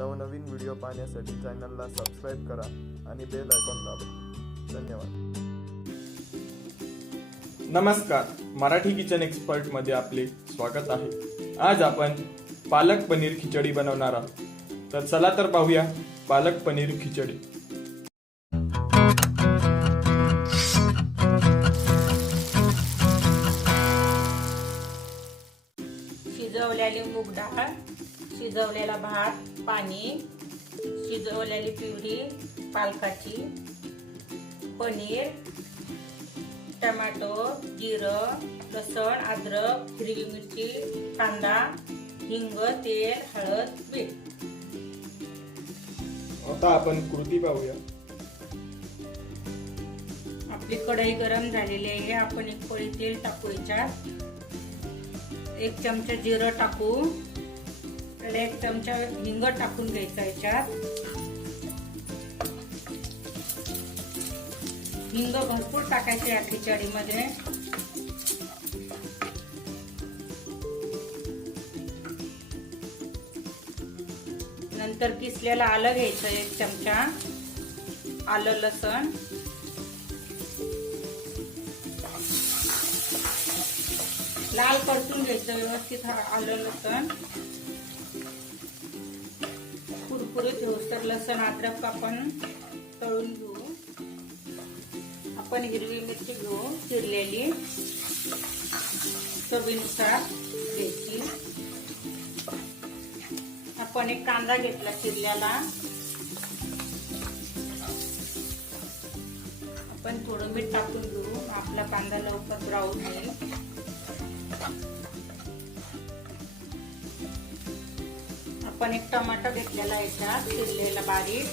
नवनवीन व्हिडिओ पाहण्यासाठी चॅनलला सबस्क्राइब करा आणि बेल आयकॉन दाबा। धन्यवाद। नमस्कार, मराठी किचन एक्सपर्ट मध्ये आपले स्वागत आहे। आज आपण पालक पनीर खिचडी बनवणार आहोत। तर चला तर पाहूया पालक पनीर खिचडी। शिजवलेली मूग डाळ, शिजवलेला भात, पाणी, शिजवलेली पिवरी पालकाची, पनीर, टमाटो, जिरं, लसण, अद्रक, हिरवी मिरची, कांदा, हिंग, तेल, हळद, मीठ। आता आपण कृती पाहूया। आपली कढई गरम झालेली आहे। आपण एक पळी तेल टाकू याच्यात। 1 चमचा जिरं टाकू, त्याला 1 चमचा हिंग टाकून घ्यायचा याच्यात। हिंग भरपूर टाकायचे या खिचडीमध्ये। नंतर किसलेलं आलं घ्यायचं 1 चमचा, आलं लसण, लाल परतून घ्यायचं व्यवस्थित आलं लसण। कुरकुरीत होईस्तोवर लसण अद्रक आपण तळून घेऊ। आपण हिरवी मिरची घेऊ चिरलेली, चवीनुसार घ्यायची। आपण एक कांदा घेतला चिरलेला, आपण थोडं मीठ टाकून घेऊ, आपला कांदा लवकर ब्राऊन होईल। आपण एक टमाटर घेतलेला याच्यात चिरलेला बारीक,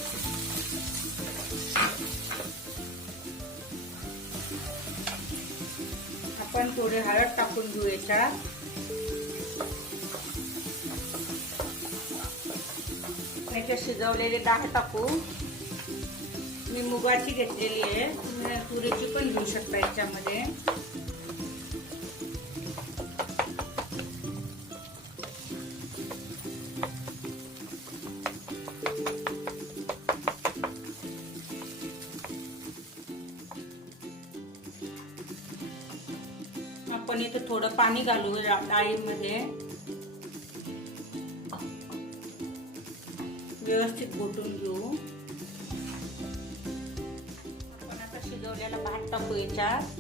आपण थोडे हळद टाकून घेऊ याच्यात। याच्यात शिजवलेली डाळ टाकू। मी मुगाची घेतलेली आहे, तुम्ही तुरीची पण घेऊ शकता याच्यामध्ये। आपण इथे थोडं पाणी घालू डाळीमध्ये, व्यवस्थित घोटून घेऊ। आपण आता शिजवलेला भात टाकू याच्यात।